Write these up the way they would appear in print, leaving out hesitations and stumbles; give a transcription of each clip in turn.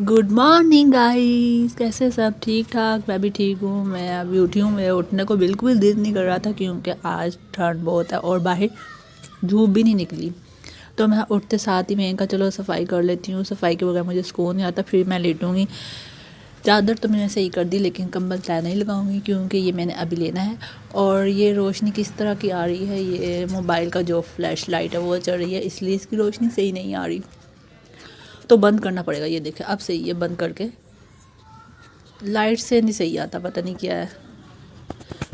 Good morning guys, कैसे सब ठीक ठाक। मैं भी ठीक हूँ। मैं अभी उठी हूँ। मेरे उठने को बिल्कुल दिल नहीं कर रहा था क्योंकि आज ठंड बहुत है और बाहर धूप भी नहीं निकली। तो मैं उठते साथ ही मैंने कहा चलो सफाई कर लेती हूँ। सफाई के बगैर मुझे सुकून नहीं आता। फिर मैं लेटूँगी। चादर तो मैंने सही कर दी लेकिन कंबल तय नहीं लगाऊंगी क्योंकि ये मैंने अभी लेना है। और ये रोशनी किस तरह की आ रही है, ये मोबाइल का जो फ्लैश लाइट है वो चल रही है, इसलिए इसकी रोशनी सही नहीं आ रही। तो बंद करना पड़ेगा। ये देखें अब सही है। बंद करके लाइट से नहीं सही आता, पता नहीं क्या है।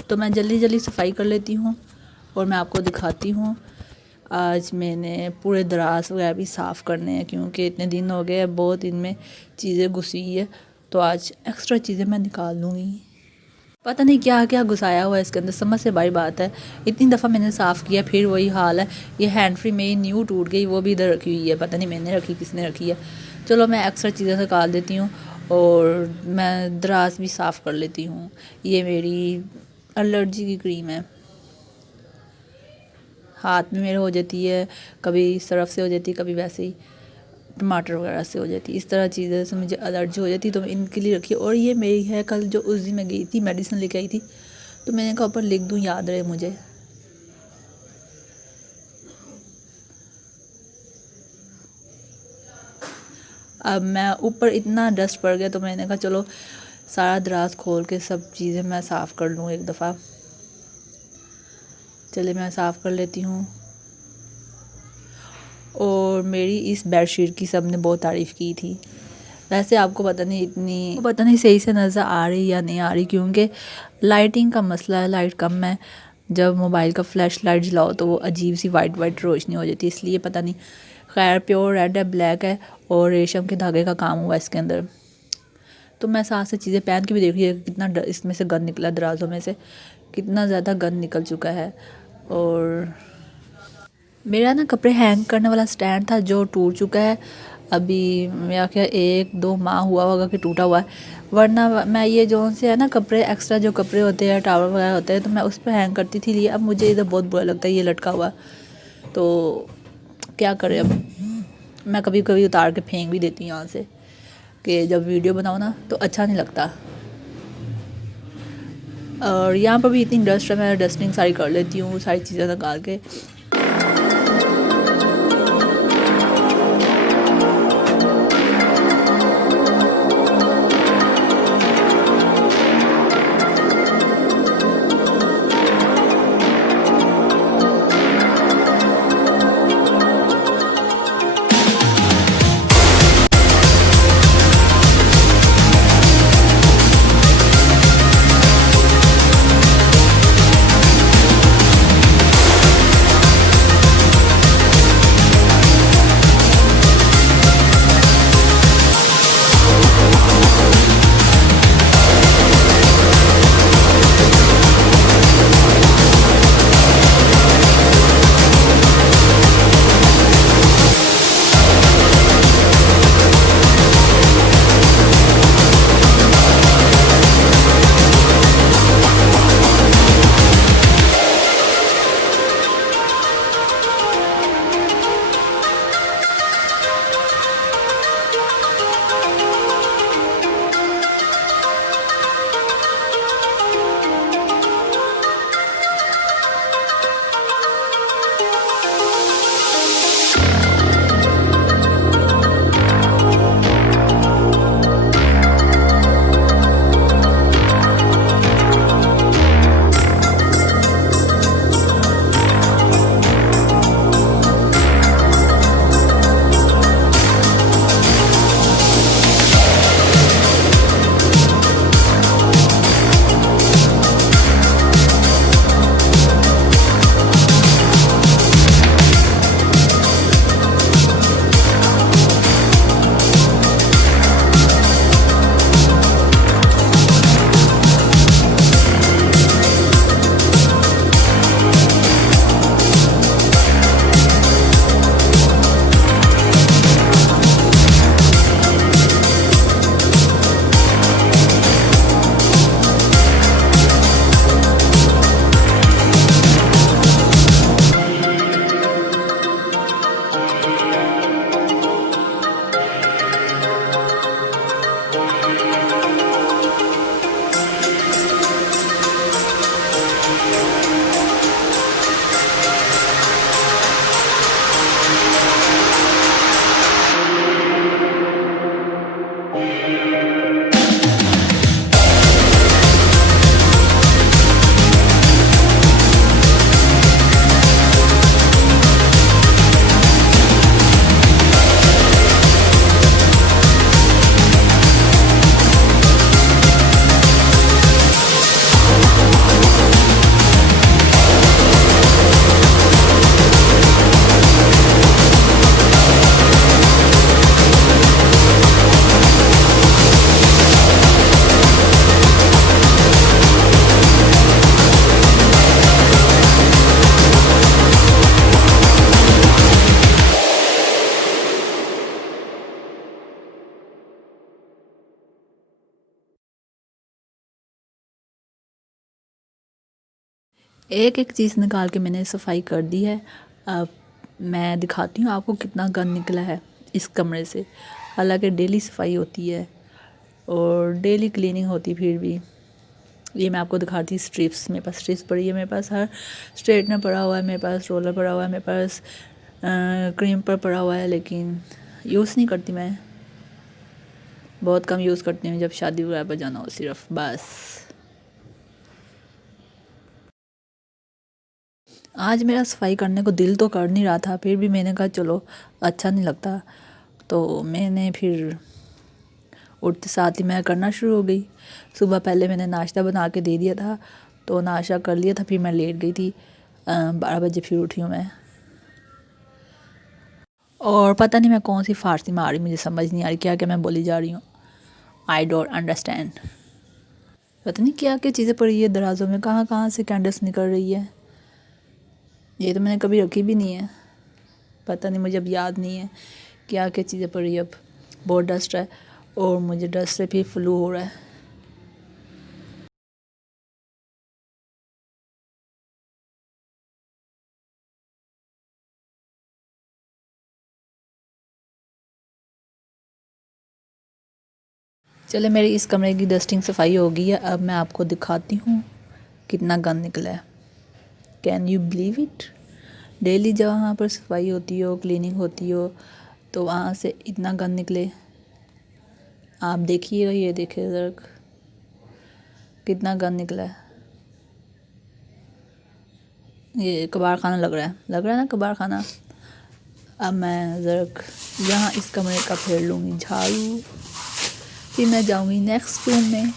तो मैं जल्दी जल्दी सफाई कर लेती हूँ और मैं आपको दिखाती हूँ। आज मैंने पूरे दराज वगैरह भी साफ़ करने हैं क्योंकि इतने दिन हो गए, बहुत इनमें चीज़ें घुसी है। तो आज एक्स्ट्रा चीज़ें मैं निकाल लूँगी। पता नहीं क्या क्या घुसाया हुआ है इसके अंदर, समझ से बारी बात है। इतनी दफ़ा मैंने साफ़ किया फिर वही हाल है। ये हैंड फ्री मेरी न्यू टूट गई, वो भी इधर रखी हुई है। पता नहीं मैंने रखी किसने रखी है। चलो मैं एक्स्ट्रा चीज़ें निकाल देती हूँ और मैं दराज भी साफ़ कर लेती हूँ। ये मेरी एलर्जी की क्रीम है। हाथ में मेरे हो जाती है, कभी सरफ से हो जाती है, कभी वैसे ही टमाटर वगैरह से हो जाती है। इस तरह चीज़ें से मुझे एलर्जी हो जाती है तो मैं इनके लिए रखी। और ये मेरी है, कल जो उस दिन मैं गई थी मेडिसिन लेके आई थी तो मैंने कहा ऊपर लिख दूँ, याद रहे मुझे। अब मैं ऊपर इतना डस्ट पड़ गया तो मैंने कहा चलो सारा दराज खोल के सब चीज़ें मैं साफ़ कर लूँ एक दफ़ा। चले मैं साफ़ कर लेती हूँ। और मेरी इस बेडशीट की सब ने बहुत तारीफ़ की थी। वैसे आपको पता नहीं सही से नज़र आ रही या नहीं आ रही क्योंकि लाइटिंग का मसला है, लाइट कम है। जब मोबाइल का फ्लैश लाइट जलाओ तो वो अजीब सी वाइट वाइट रोशनी हो जाती है, इसलिए पता नहीं। खैर प्योर रेड है, ब्लैक है और रेशम के धागे का काम हुआ है इसके अंदर। तो मैं साथ से चीज़ें पहन के भी देख रही है कितना इसमें से गंद निकला, दराजों में से कितना ज़्यादा गंद निकल चुका है। और मेरा ना कपड़े हैंग करने वाला स्टैंड था जो टूट चुका है। अभी मेरा क्या 1-2 माह हुआ होगा कि टूटा हुआ है। वरना मैं ये जो से है ना कपड़े, एक्स्ट्रा जो कपड़े होते हैं, टावल वगैरह होते हैं, तो मैं उस पर हैंग करती थी। लिए अब मुझे इधर बहुत बुरा लगता है ये लटका हुआ। तो क्या करें अब, मैं कभी कभी उतार के फेंक भी देती हूँ यहाँ से कि जब वीडियो बनाओ ना तो अच्छा नहीं लगता। और यहाँ पर भी इतनी डस्ट है, मैं डस्टिंग सारी कर लेती हूँ सारी चीज़ें निकाल के। एक एक चीज़ निकाल के मैंने सफाई कर दी है। अब मैं दिखाती हूँ आपको कितना गंद निकला है इस कमरे से। हालांकि डेली सफाई होती है और डेली क्लीनिंग होती, फिर भी ये मैं आपको दिखाती हूँ। स्ट्रिप्स, मेरे पास स्ट्रिप्स पड़ी है, मेरे पास हर स्ट्रेटनर पड़ा हुआ है, मेरे पास रोलर पड़ा हुआ है, मेरे पास क्रीम पर पड़ा हुआ है, लेकिन यूज़ नहीं करती मैं। बहुत कम यूज़ करती हूँ, जब शादी वगैरह पर जाना हो सिर्फ, बस। आज मेरा सफाई करने को दिल तो कर नहीं रहा था, फिर भी मैंने कहा चलो अच्छा नहीं लगता, तो मैंने फिर उठते साथ ही मैं करना शुरू हो गई। सुबह पहले मैंने नाश्ता बना के दे दिया था, तो नाश्ता कर लिया था, फिर मैं लेट गई थी। 12 बजे फिर उठी हूँ मैं, और पता नहीं मैं कौन सी फारसी में आ रही, मुझे समझ नहीं आ रही क्या क्या मैं बोली जा रही हूँ। I don't understand. पता नहीं क्या क्या चीज़ें पड़ी है दराज़ों में, कहाँ कहाँ से कैंडल्स निकल रही है। ये तो मैंने कभी रखी भी नहीं है, पता नहीं, मुझे अब याद नहीं है क्या क्या चीज़ें पड़ी है। अब बहुत डस्ट है और मुझे डस्ट से फिर फ्लू हो रहा है। चले, मेरी इस कमरे की डस्टिंग सफाई हो गई है। अब मैं आपको दिखाती हूँ कितना गंद निकला है। Can you believe it? Daily जब वहाँ पर सफाई होती हो, क्लीनिंग होती हो, तो वहाँ से इतना गंद निकले। आप देखिएगा, ये देखिए ज़रा कितना गंद निकला है। ये कबाड़ खाना लग रहा है ना, कबाड़ खाना। अब मैं ज़रा यहाँ इस कमरे का फेर लूँगी झाड़ू, फिर मैं जाऊँगी नेक्स्ट रूम में।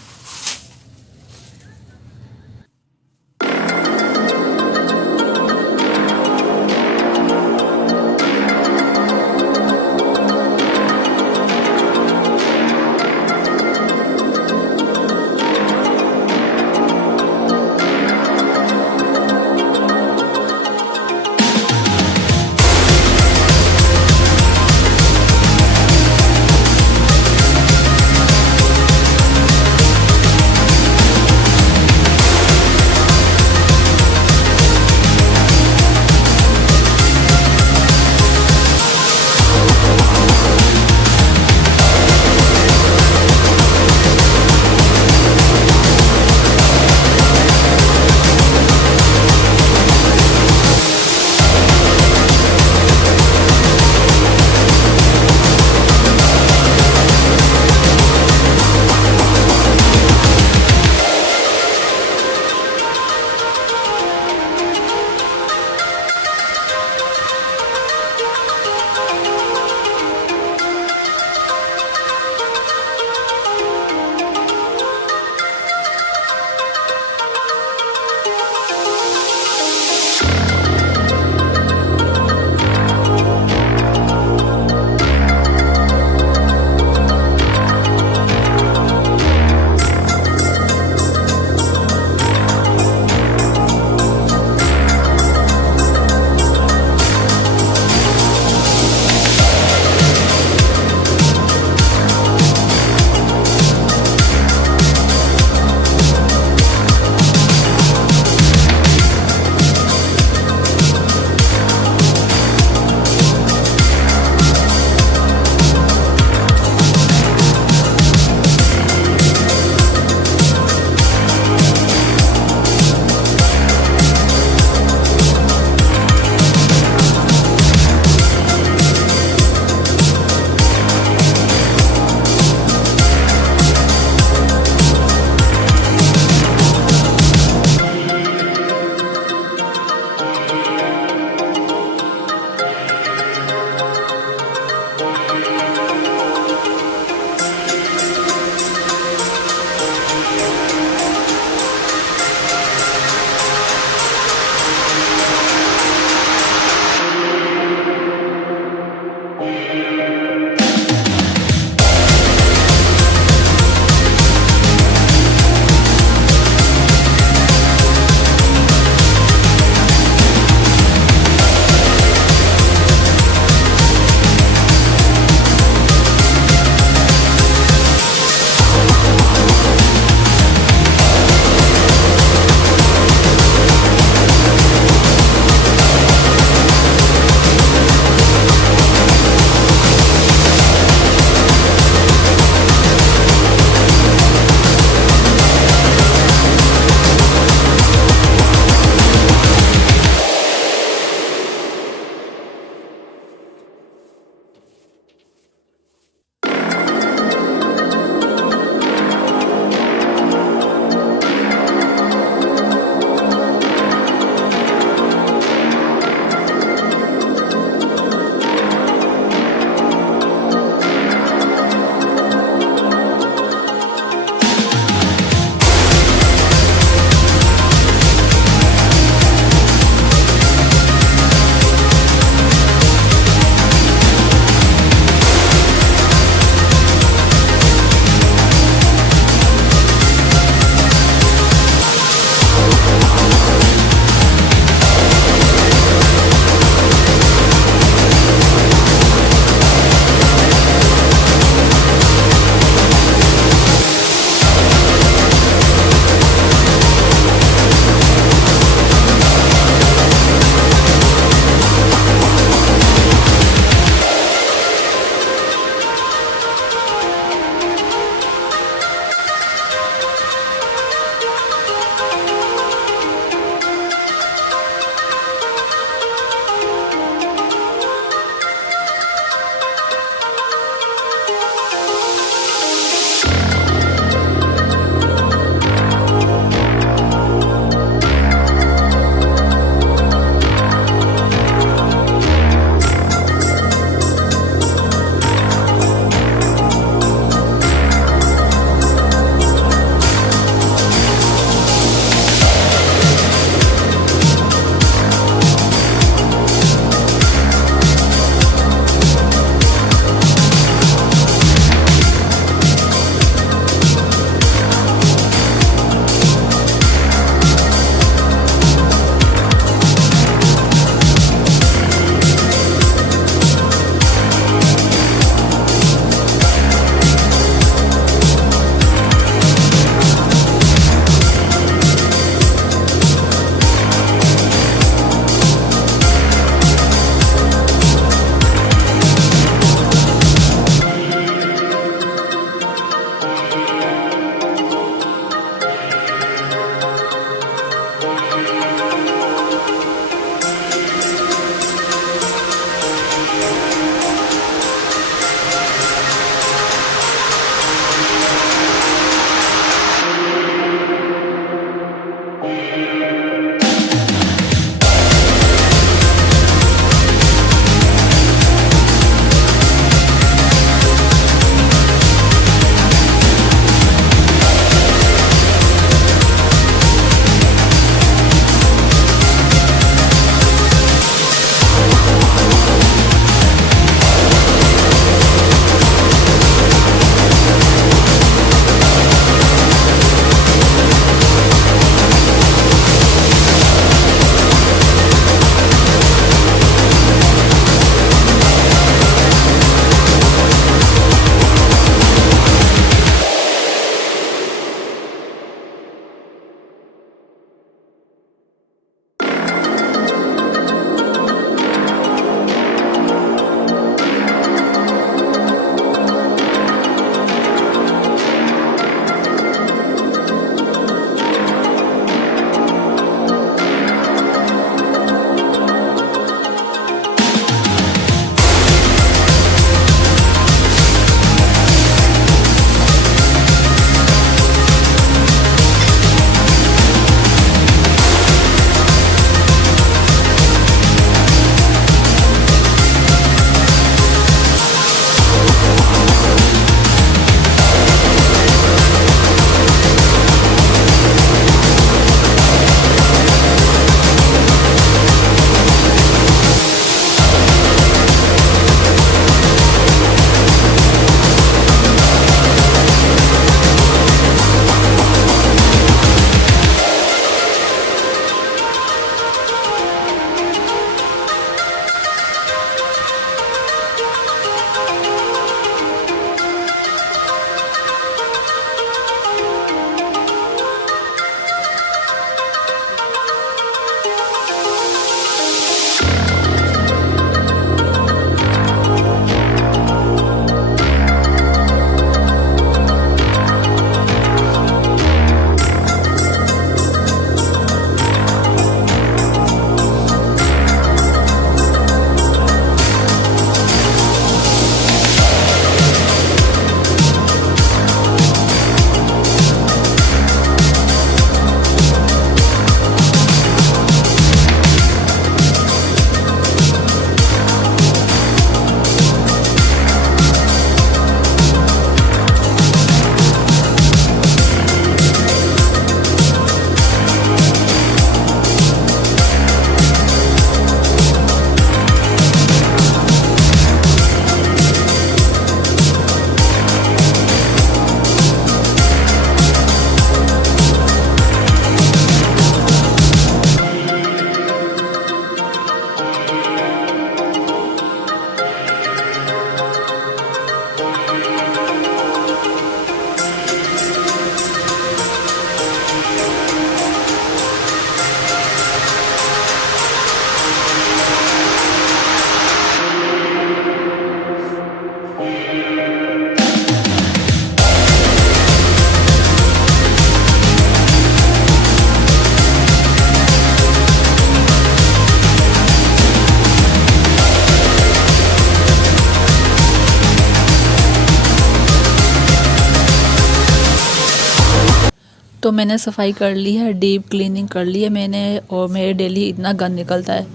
तो मैंने सफाई कर ली है, डीप क्लीनिंग कर ली है मैंने। और मेरे डेली इतना गंद निकलता है,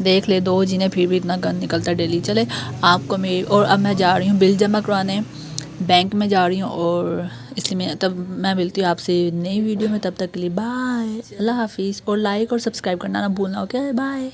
देख ले 2 जीने फिर भी इतना गंद निकलता है डेली। चले आपको मेरी, और अब मैं जा रही हूँ बिल जमा करवाने, बैंक में जा रही हूँ। और इसलिए मैं मिलती हूँ आपसे नई वीडियो में। तब तक के लिए बाय, अल्लाह हाफिज़। और लाइक और सब्सक्राइब करना ना भूलना, ओके बाय।